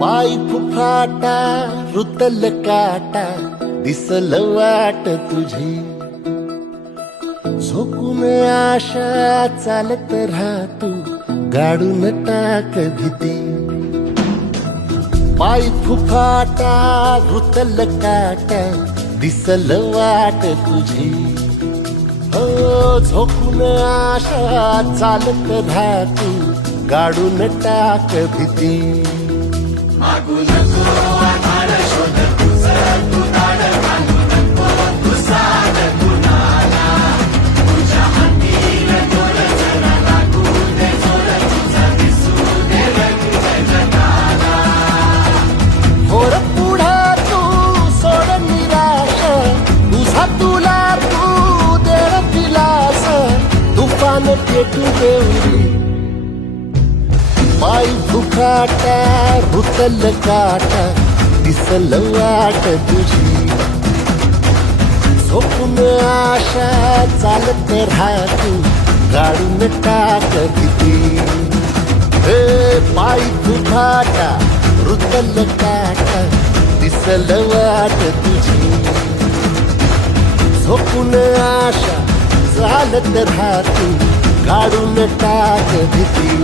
पाय फुफाटा रुतल काटा दिसल वाट तुझी, झोकून आशा चालत राहतू गाडून टाक भीती. पाय फुफाटा रुतल काटा दिसल वाट तुझी, हो झोकून आशा चालत राहतू गाडून टाक भीती. मागू नको आधार शोध तुझं तू दाड घालू नको तू साध कुणाला, तुझ्या हातीन दोर जरा लागू दे जोर तुझा दिसू दे रंग जगाला. होर पुढे तू सोड निराश, तुझा तुला तू दे दिलास, तुफान पेटू देऊरी. पाय फुफाटा रुतल काटा दिसल वाट तुझी, झोपून आशा चालत राहतू गाडून टाक भीती. पाय फुफाटा रुतल काटा दिसल वाट तुझी, झोपून आशा चालत राहतू गाडून टाक भीती.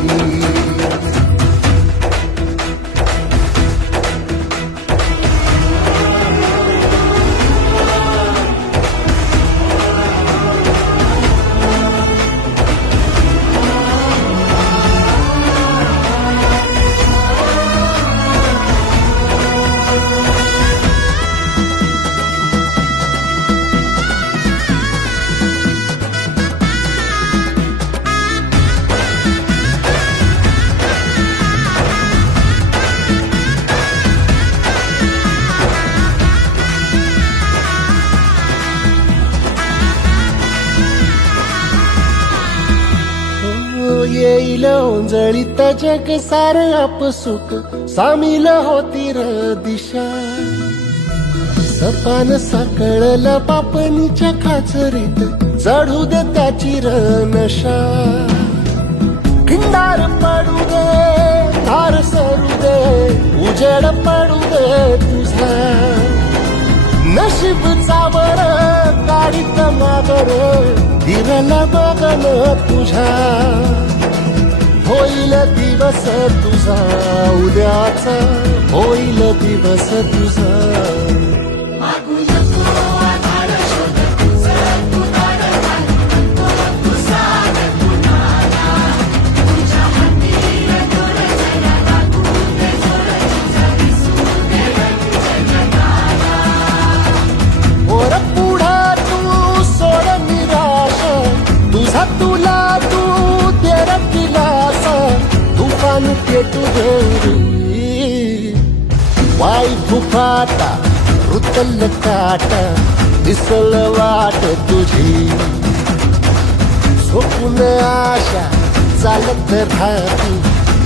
येईल ओंजळीत जग सार आपसुक, सामील होती र दिशा. सपान साकळला पापणीच्या खाचरीत, चढू दे त्याची र नशा. खिंडार पडू दे धार सरू दे, उजेड पडू दे तुझा. नशीब चावर काढीत मागर, दिरला बघन तुझ्या. होईल दिवस तुझा उद्याचा, होईल दिवस तुझा. मागू नको आधार शोध तुझं तू दाड घालू नको तू साध कुणाला, तुझ्या हातीन दोर जरा लागू दे जोर तुझा दिसू दे रंग जगाला. वर पुढे तू सोड निराश, तुझा तुला तू दे दिलास, तुफान पेटू देऊरी. पाय फुफाटा रुतल काटा दिसल वाट तुझी, झोपून आशा चालत राहतू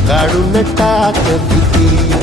गाडून टाक भीती.